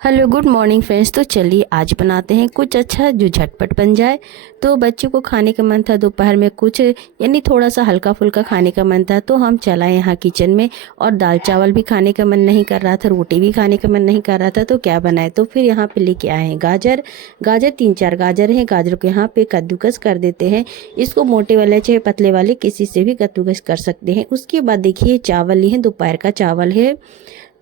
Hello good morning friends. तो चलिए आज बनाते हैं कुछ अच्छा जो झटपट बन जाए। तो बच्चों को खाने का मन था दोपहर में कुछ यानी थोड़ा सा हल्का फुल्का खाने का मन था, तो हम चला यहाँ किचन में। और दाल चावल भी खाने का मन नहीं कर रहा था, रोटी भी खाने का मन नहीं कर रहा था, तो क्या बनाए। तो फिर यहाँ पे लेके आए हैं गाजर। गाजर 3-4 गाजर हैं। गाजर को यहाँ पे कद्दूकस कर देते हैं। इसको मोटे वाले चाहे पतले वाले किसी से भी कद्दूकस कर सकते हैं। उसके बाद देखिए चावल लिए हैं, दोपहर का चावल है।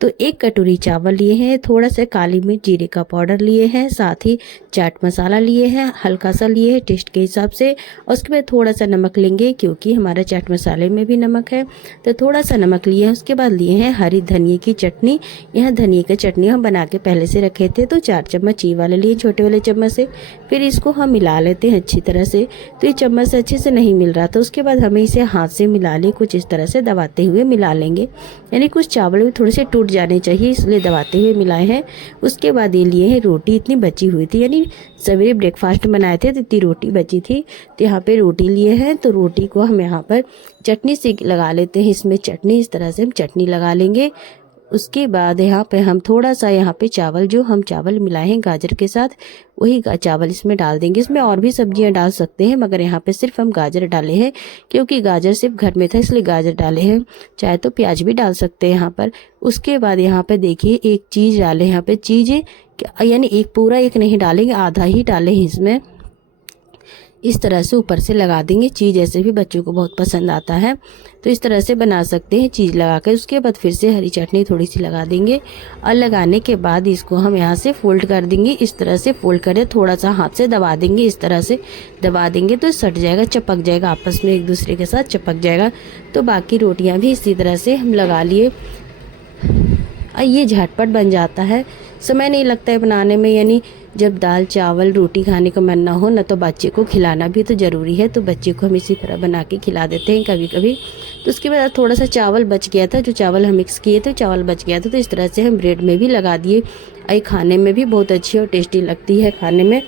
तो 1 कटोरी चावल लिए हैं, थोड़ा सा काली मिर्च जीरे का पाउडर लिए हैं, साथ ही चाट मसाला लिए हैं, हल्का सा लिए हैं टेस्ट के हिसाब से। और उसके बाद थोड़ा सा नमक लेंगे क्योंकि हमारा चाट मसाले में भी नमक है, तो थोड़ा सा नमक लिए हैं। उसके बाद लिए हैं हरी धनिया की चटनी। यह धनिया की चटनी हम बना के पहले से रखे थे, तो 4 चम्मच ये वाले लिए, छोटे वाले चम्मच से। फिर इसको हम मिला लेते हैं अच्छी तरह से। तो ये चम्मच से अच्छे से नहीं मिल रहा था, उसके बाद हमें इसे हाथ से मिला ले, कुछ इस तरह से दबाते हुए मिला लेंगे। यानी कुछ चावल भी थोड़े से टूट जाने चाहिए, इसलिए दबाते हुए मिलाए हैं। उसके बाद ये लिए हैं रोटी, इतनी बची हुई थी, यानी सवेरे ब्रेकफास्ट बनाए थे तो इतनी रोटी बची थी, तो यहाँ पे रोटी लिए हैं। तो रोटी को हम यहाँ पर चटनी से लगा लेते हैं। इसमें चटनी इस तरह से हम चटनी लगा लेंगे। उसके बाद यहाँ पे हम थोड़ा सा यहाँ पे चावल, जो हम चावल मिलाए हैं गाजर के साथ, वही चावल इसमें डाल देंगे। इसमें और भी सब्जियां डाल सकते हैं, मगर यहाँ पे सिर्फ हम गाजर डाले हैं क्योंकि गाजर सिर्फ घर में था, इसलिए गाजर डाले हैं। चाहे तो प्याज भी डाल सकते हैं यहाँ पर। उसके बाद यहाँ पे देखिए एक चीज़ डाले, यहाँ पे चीज़ यानी एक पूरा एक नहीं डालेंगे, आधा ही डाले हैं इसमें। इस तरह से ऊपर से लगा देंगे। चीज़ ऐसे भी बच्चों को बहुत पसंद आता है, तो इस तरह से बना सकते हैं चीज़ लगा कर। उसके बाद फिर से हरी चटनी थोड़ी सी लगा देंगे, और लगाने के बाद इसको हम यहाँ से फोल्ड कर देंगे। इस तरह से फोल्ड करें, थोड़ा सा हाथ से दबा देंगे, इस तरह से दबा देंगे तो सट जाएगा, चिपक जाएगा, आपस में एक दूसरे के साथ चिपक जाएगा। तो बाकी रोटियाँ भी इसी तरह से हम लगा लिए, और ये झटपट बन जाता है, समय नहीं लगता है बनाने में। यानी जब दाल चावल रोटी खाने का मन ना हो ना, तो बच्चे को खिलाना भी तो ज़रूरी है, तो बच्चे को हम इसी तरह बना के खिला देते हैं कभी कभी। तो उसके बाद थोड़ा सा चावल बच गया था, जो चावल हम मिक्स किए थे चावल बच गया था, तो इस तरह से हम ब्रेड में भी लगा दिए। ये खाने में भी बहुत अच्छी और टेस्टी लगती है खाने में।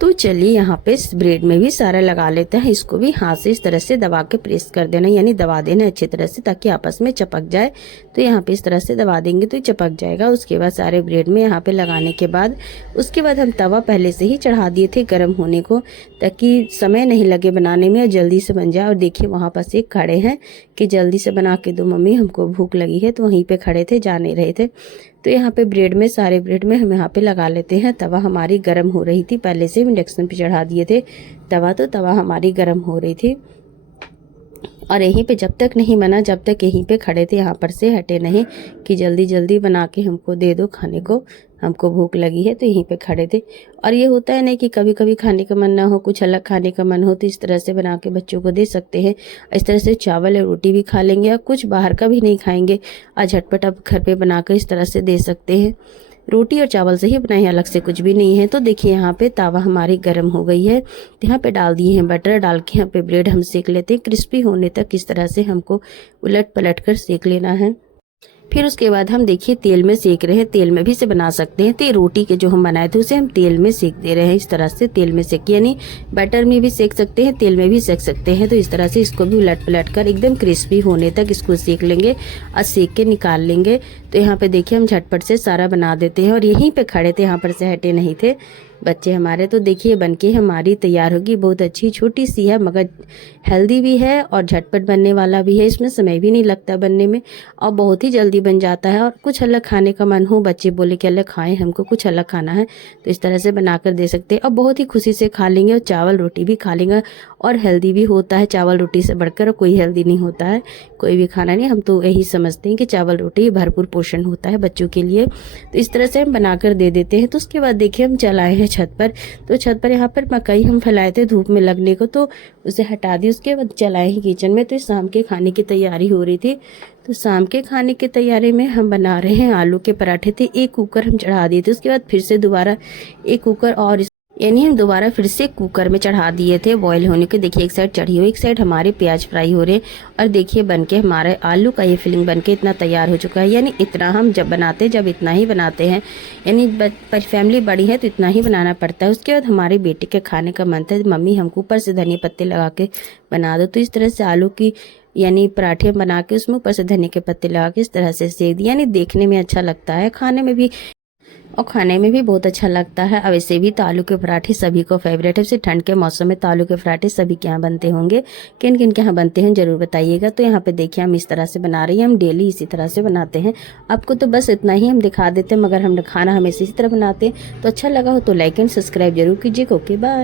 तो चलिए यहाँ पे इस ब्रेड में भी सारा लगा लेते हैं। इसको भी हाथ से इस तरह से दबा के प्रेस कर देना, यानी दबा देना अच्छी तरह से, ताकि आपस में चिपक जाए। तो यहाँ पे इस तरह से दबा देंगे तो ये चिपक जाएगा। उसके बाद सारे ब्रेड में यहाँ पे लगाने के बाद उसके बाद हम तवा पहले से ही चढ़ा दिए थे गर्म होने को, ताकि समय नहीं लगे बनाने में और जल्दी से बन जाए। और देखिए वहाँ पास एक खड़े हैं कि जल्दी से बना के दो मम्मी, हमको भूख लगी है, तो वहीं पे खड़े थे, जा नहीं रहे थे। तो यहाँ पे ब्रेड में, सारे ब्रेड में हम यहाँ पे लगा लेते हैं। तवा हमारी गर्म हो रही थी, पहले से इंडक्शन पे चढ़ा दिए थे तवा, तो तवा हमारी गर्म हो रही थी। और यहीं पे जब तक नहीं बना, जब तक यहीं पे खड़े थे, यहाँ पर से हटे नहीं कि जल्दी जल्दी बना के हमको दे दो खाने को, हमको भूख लगी है, तो यहीं पे खड़े थे। और ये होता है नहीं कि कभी कभी खाने का मन ना हो, कुछ अलग खाने का मन हो, तो इस तरह से बना के बच्चों को दे सकते हैं। इस तरह से चावल और रोटी भी खा लेंगे, और कुछ बाहर का भी नहीं खाएंगे, और झटपट अब घर पे बनाकर इस तरह से दे सकते हैं। रोटी और चावल से ही बनाए हैं, अलग से कुछ भी नहीं है। तो देखिए यहाँ पे तावा हमारी गर्म हो गई है, तो यहाँ पे डाल दिए हैं बटर। डाल के यहाँ पे ब्रेड हम सेक लेते हैं क्रिस्पी होने तक। इस तरह से हमको उलट पलट कर सेक लेना है। फिर उसके बाद हम देखिए तेल में सेक रहे हैं, तेल में भी से बना सकते हैं। तो रोटी के जो हम बनाए थे उसे हम तेल में सेक दे रहे हैं, इस तरह से तेल में सेक, यानी बटर में भी सेक सकते हैं, तेल में भी सेक सकते हैं। तो इस तरह से इसको भी उलट पलट कर एकदम क्रिस्पी होने तक इसको सेक लेंगे और सेक के निकाल लेंगे। तो यहाँ पे देखिए हम झटपट से सारा बना देते हैं, और यहीं पे खड़े थे, यहाँ पर से हटे नहीं थे बच्चे हमारे। तो देखिए बनके हमारी तैयार होगी, बहुत अच्छी, छोटी सी है मगर हेल्दी भी है और झटपट बनने वाला भी है। इसमें समय भी नहीं लगता बनने में, और बहुत ही जल्दी बन जाता है। और कुछ अलग खाने का मन हो, बच्चे बोले कि अलग खाएं, हमको कुछ अलग खाना है, तो इस तरह से बनाकर दे सकते हैं, और बहुत ही खुशी से खा लेंगे। और चावल रोटी भी खा लेंगे, और हेल्दी भी होता है। चावल रोटी से बढ़कर कोई हेल्दी नहीं होता है, कोई भी खाना नहीं। हम तो यही समझते हैं कि चावल रोटी भरपूर पोषण होता है बच्चों के लिए। तो इस तरह से हम बनाकर दे देते हैं। तो उसके बाद देखिए हम चलाए हैं छत पर। तो छत पर यहाँ पर मकई हम फैलाए थे धूप में लगने को, तो उसे हटा दी। उसके बाद चलाए हैं किचन में। तो शाम के खाने की तैयारी हो रही थी। तो शाम के खाने की तैयारी में हम बना रहे हैं आलू के पराठे थे। एक कुकर हम चढ़ा दिए थे, उसके बाद फिर से दोबारा एक कुकर और यानी हम दोबारा फिर से कुकर में चढ़ा दिए थे बॉईल होने के। देखिए एक साइड चढ़ी हुई, एक साइड हमारे प्याज फ्राई हो रहे और देखिए बनके हमारे आलू का ये फिलिंग बनके इतना तैयार हो चुका है। यानी इतना हम जब बनाते जब इतना ही बनाते हैं, यानी फैमिली बड़ी है तो इतना ही बनाना पड़ता है। उसके बाद हमारे बेटे के खाने का मन था, मम्मी हमको ऊपर से धनिया पत्ते लगा के बना दो। तो इस तरह से आलू की यानी पराठे बना के उसमें ऊपर से धनिया के पत्ते लगा के इस तरह से सेक दिया। यानी देखने में अच्छा लगता है, खाने में भी बहुत अच्छा लगता है। अब वैसे भी तो आलू के पराठे सभी को फेवरेट है। वैसे ठंड के मौसम में तो आलू के पराठे सभी के यहाँ बनते होंगे। किन किन के यहाँ बनते हैं ज़रूर बताइएगा। तो यहाँ पे देखिए हम इस तरह से बना रही हैं, हम डेली इसी तरह से बनाते हैं। आपको तो बस इतना ही हम दिखा देते हैं, मगर हम खाना हमेशा इसी तरह बनाते हैं। तो अच्छा लगा हो तो लाइक एंड सब्सक्राइब जरूर कीजिएगा। Okay bye.